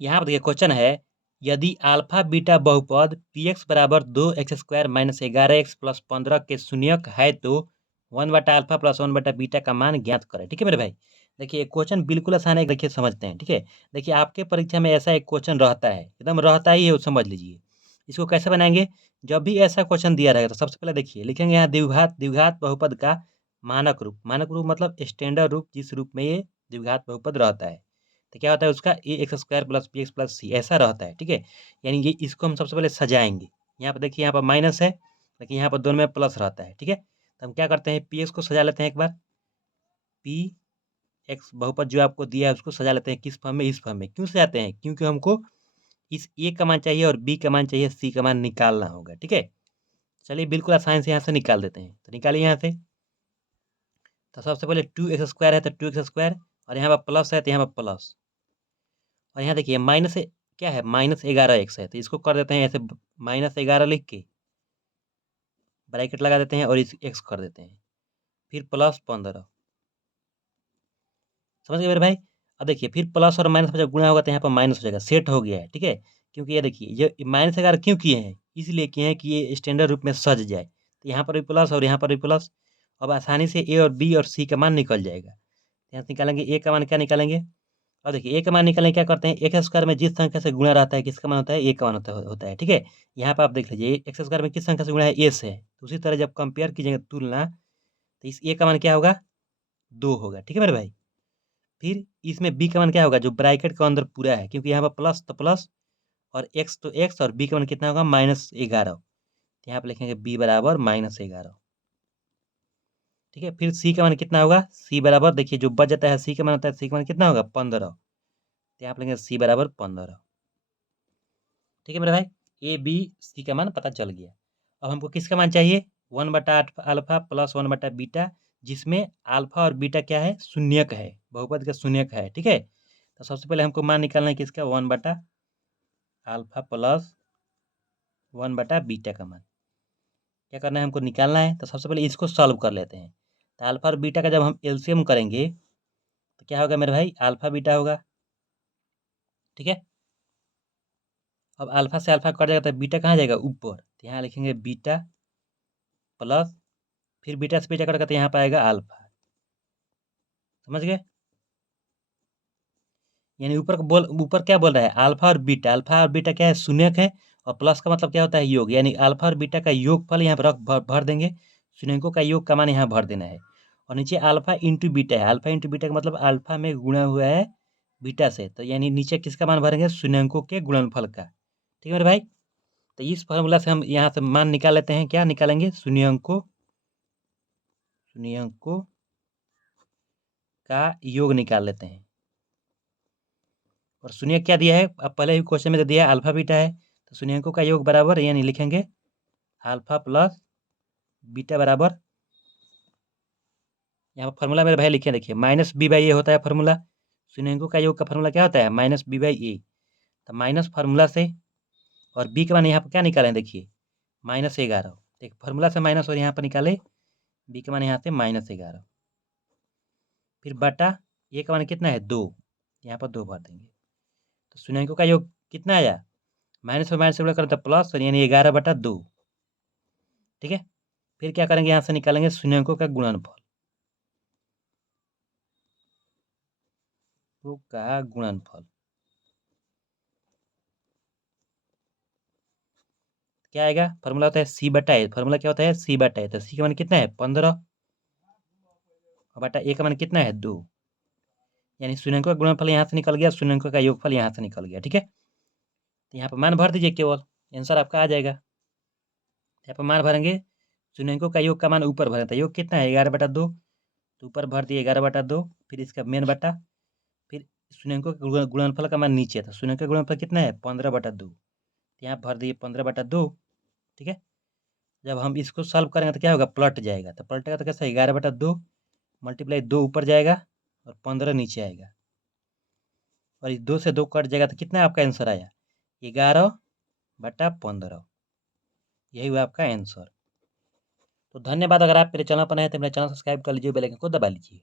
यहाँ पर देखिए क्वेश्चन है, यदि अल्फा बीटा बहुपद पी एक्स बराबर 2x² माइनस 11x प्लस 15 के शून्यक है तो 1/अल्फा प्लस 1/बीटा का मान ज्ञात करें। ठीक है मेरे भाई, देखिए क्वेश्चन बिल्कुल आसान है, देखिए समझते हैं। ठीक है, देखिए आपके परीक्षा में ऐसा एक क्वेश्चन रहता है, एकदम रहता ही है, वो समझ लीजिए। इसको कैसे बनाएंगे, जब भी ऐसा क्वेश्चन दिया रहेगा तो सबसे पहले देखिए लिखेंगे यहाँ द्विघात द्विघात बहुपद का मानक रूप। मानक रूप मतलब स्टैंडर्ड रूप, जिस रूप में ये द्विघात बहुपद रहता है। तो क्या होता है उसका a² प्लस bx प्लस सी ऐसा रहता है। ठीक है, यानी ये इसको हम सबसे पहले सजाएंगे। यहाँ पर देखिए यहाँ पर माइनस है, लेकिन यहाँ पर दोनों में प्लस रहता है। ठीक है, तो हम क्या करते हैं पी एक्स को सजा लेते हैं एक बार। पी एक्स बहुपद जो आपको दिया है उसको सजा लेते हैं किस फॉर्म में, इस फॉर्म में। क्यों सजाते हैं, क्योंकि हमको इस ए का मान चाहिए और बी का मान चाहिए, सी का मान निकालना होगा। ठीक है, चलिए बिल्कुल आसानी से यहाँ से निकाल देते हैं, तो निकालिए यहाँ से। तो सबसे पहले 2x² है तो 2x², और यहाँ पर प्लस है तो यहाँ पर प्लस, और यहाँ देखिए माइनस क्या है, -11x है, तो इसको कर देते हैं ऐसे -11 लिख के ब्रैकेट लगा देते हैं और इस x कर देते हैं, फिर प्लस 15। समझ गए मेरे भाई। अब देखिए फिर प्लस और माइनस में जब गुणा होगा तो यहाँ पर माइनस हो जाएगा, सेट हो गया है। ठीक है, क्योंकि ये देखिए ये -11 क्यों किए हैं, इसलिए किए हैं कि ये स्टैंडर्ड रूप में सज जाए। तो यहाँ पर भी प्लस और यहाँ पर भी प्लस। अब आसानी से ए और बी और सी का मान निकल जाएगा। यहाँ से निकालेंगे ए का मान, क्या निकालेंगे। अब देखिए ए का मान निकालने क्या करते हैं, x² में जिस संख्या से गुणा रहता है किसका मान होता है, ए का मान होता है। ठीक है, यहाँ पर आप देख लीजिए x² में किस संख्या से गुणा है, ए से है। तो उसी तरह जब कंपेयर कीजिएगा तुलना, तो इस ए का मान क्या होगा, 2 होगा। ठीक है मेरे भाई, फिर इसमें बी का मान क्या होगा, जो ब्रैकेट के अंदर पूरा है, क्योंकि यहाँ पर प्लस तो प्लस और एक्स तो एक्स, और बी का मान कितना होगा, -11। यहाँ पर लिखेंगे बी बराबर -11। ठीक है, फिर सी का मान कितना होगा, सी बराबर देखिए जो बच जाता है सी का मान होता है, सी का मान कितना होगा 15। तो यहाँ पर लिखेंगे सी बराबर 15। ठीक है मेरे भाई, ए बी सी का मान पता चल गया। अब हमको किसका मान चाहिए, 1/अल्फा प्लस 1/बीटा, जिसमें अल्फा और बीटा क्या है, शून्यक है, बहुपद का शून्यक है। ठीक है, तो सबसे पहले हमको मान निकालना है किसका, 1/अल्फा प्लस 1/बीटा का मान क्या करना है, हमको निकालना है। तो सबसे पहले इसको सॉल्व कर लेते हैं। तो अल्फा और बीटा का जब हम एलसीएम करेंगे तो क्या होगा मेरे भाई, अल्फा बीटा होगा। ठीक है, अब अल्फा से अल्फा कट जाएगा तो बीटा कहाँ जाएगा, ऊपर। तो यहाँ लिखेंगे बीटा प्लस, फिर बीटा से बीटा कट करते यहाँ पर आएगा अल्फा। समझ गए, यानी ऊपर क्या बोल रहा है, अल्फा और बीटा। अल्फा और बीटा क्या है, शून्यक है, और प्लस का मतलब क्या होता है, योग। यानी अल्फा और बीटा का योगफल यहाँ पर भर देंगे, शून्यकों का योग का मान यहाँ भर देना है। और नीचे अल्फा इंटू बीटा है, अल्फा इंटू बीटा का मतलब अल्फा में गुणा हुआ है बीटा से, तो यानी नीचे किसका मान भरेंगे, शून्यकों के गुणनफल का। ठीक है मेरे भाई, तो इस फॉर्मूला से हम यहाँ से मान निकाल लेते हैं, क्या निकालेंगे, शून्यकों का योग निकाल लेते हैं। और शून्य क्या दिया है, अब पहले ही क्वेश्चन में तो दिया है अल्फा बीटा है, तो शून्यकों का योग बराबर, यानी लिखेंगे अल्फा प्लस बीटा बराबर, यहाँ पर फॉर्मूला मेरे भाई लिखे देखिए, -b/a होता है फॉर्मूला। शून्यकों का योग का फॉर्मूला क्या होता है, -b/a। तो माइनस फार्मूला से, और बी का मान यहाँ पर क्या निकालें, देखिए -11। एक फार्मूला से माइनस और यहाँ पर निकाले, बी का मान यहाँ से -11। फिर बटा ए का मान कितना है, 2, यहाँ पर 2 भर देंगे। तो शून्यकों का योग कितना आया, माइनस और माइनस से करें तो प्लस, यानी 11/2। ठीक है, फिर क्या करेंगे, यहाँ से निकालेंगे शून्यकों का गुणनफल, का गुणनफल क्या आएगा, फॉर्मूला होता है c/a। फॉर्मूला क्या होता है, c/a। तो c का मान कितना है, 15, और बटा a का मान कितना है, 2। यानी शून्यकों का गुणनफल यहाँ से निकल गया, शून्यकों का योगफल यहाँ से निकल गया। ठीक है, तो यहाँ पर मान भर दीजिए केवल, आंसर आपका आ जाएगा। यहाँ पर मान भरेंगे, शून्यकों का योग का मान ऊपर भरें, तो योग कितना है, 11/2। तो ऊपर भर दिए 11/2, फिर इसका मेन बटा, फिर शून्यकों के गुणनफल का मान नीचे था, शून्य का गुणनफल कितना है, 15/2। यहाँ भर दिए 15/2। ठीक है, जब हम इसको सॉल्व करेंगे तो क्या होगा, पलट जाएगा। तो पलटेगा तो कैसा, 11/2 मल्टीप्लाई 2 ऊपर जाएगा और 15 नीचे आएगा, और इस 2 से 2 कट जाएगा, तो कितना आपका आंसर आया, 11/15। यही हुआ आपका आंसर। तो धन्यवाद, अगर आप मेरे चैनल पर नए हैं तो मेरे चैनल सब्सक्राइब कर लीजिए, बेल आइकन को दबा लीजिए।